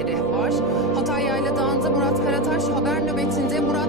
haberleri var. Hatay Yayladağ'ında Murat Karataş haber nöbetinde Murat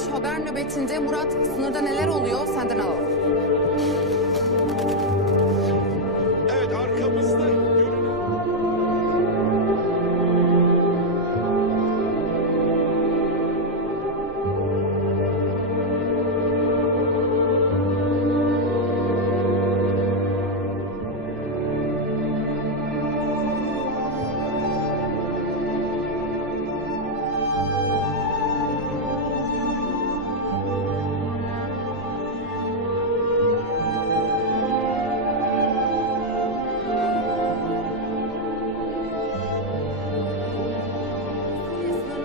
haber nöbetinde Murat sınırda neler oluyor senden alalım.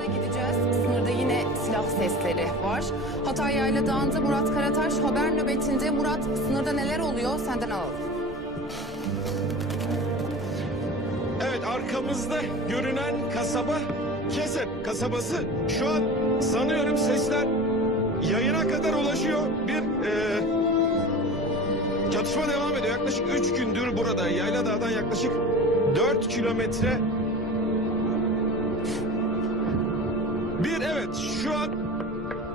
Gideceğiz. Sınırda yine silah sesleri var. Hatay Yayla Dağı'nda Murat Karataş haber nöbetinde Murat sınırda neler oluyor senden alalım. Evet arkamızda görünen kasaba Kesep kasabası. Şu an sanıyorum sesler yayına kadar ulaşıyor. Bir e, çatışma devam ediyor. Yaklaşık 3 gündür burada Yayladağ'dan yaklaşık 4 kilometre. Bir evet şu an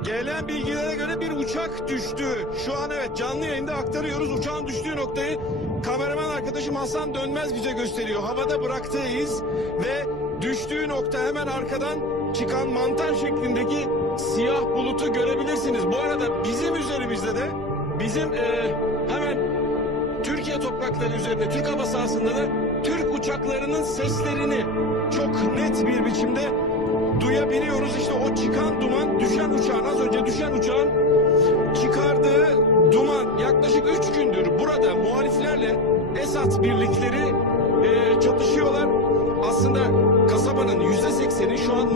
gelen bilgilere göre bir uçak düştü. Şu an evet canlı yayında aktarıyoruz. Uçağın düştüğü noktayı kameraman arkadaşım Hasan Dönmez bize gösteriyor. Havada bıraktığı iz ve düştüğü nokta hemen arkadan çıkan mantar şeklindeki siyah bulutu görebilirsiniz. Bu arada bizim üzerimizde de bizim e, hemen Türkiye toprakları üzerinde Türk hava sahasında da Türk uçaklarının seslerini çok net bir biçimde duyabiliyoruz. İşte o çıkan duman düşen uçağın az önce düşen uçağın çıkardığı duman yaklaşık üç gündür burada muhaliflerle Esad birlikleri e, çatışıyorlar. Aslında kasabanın yüzde sekseni şu an